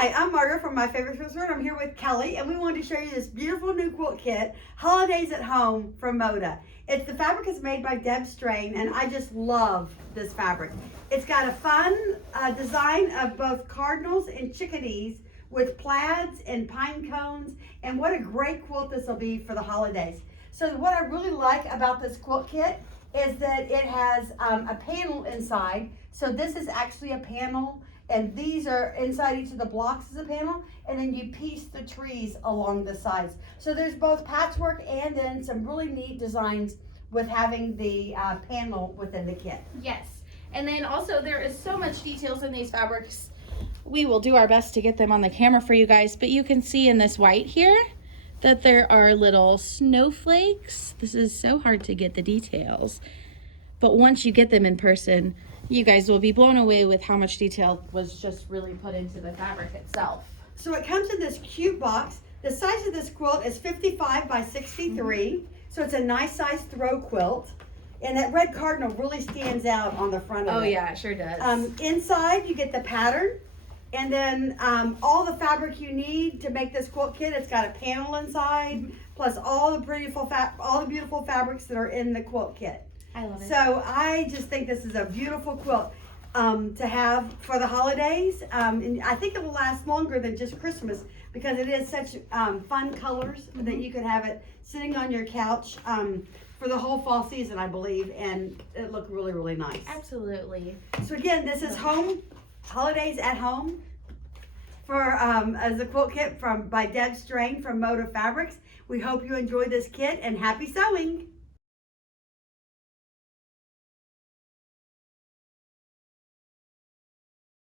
Hi, I'm Margaret from My Favorite Resort. I'm here with Kelly, and we wanted to show you this beautiful new quilt kit, Holidays at Home from Moda. The fabric is made by Deb Strain, and I just love this fabric. It's got a fun design of both cardinals and chickadees with plaids and pine cones, and what a great quilt this will be for the holidays. So what I really like about this quilt kit is that it has a panel inside. So this is actually a panel, and these are inside each of the blocks as a panel, and then you piece the trees along the sides. So there's both patchwork and then some really neat designs with having the panel within the kit. Yes, and then also there is so much details in these fabrics. We will do our best to get them on the camera for you guys, but you can see in this white here that there are little snowflakes. This is so hard to get the details, but once you get them in person, you guys will be blown away with how much detail was just really put into the fabric itself. So it comes in this cute box. The size of this quilt is 55 by 63, so it's a nice size throw quilt. And that red cardinal really stands out on the front of it. Oh yeah, it sure does. Inside you get the pattern, and then all the fabric you need to make this quilt kit. It's got a panel inside, plus all the beautiful fabrics that are in the quilt kit. I love it. So I just think this is a beautiful quilt to have for the holidays, and I think it will last longer than just Christmas because it is such fun colors that you could have it sitting on your couch for the whole fall season, I believe, and it looked really, really nice. Absolutely. So again, this is Holidays at Home for as a quilt kit by Deb Strain from Moda Fabrics. We hope you enjoy this kit, and happy sewing.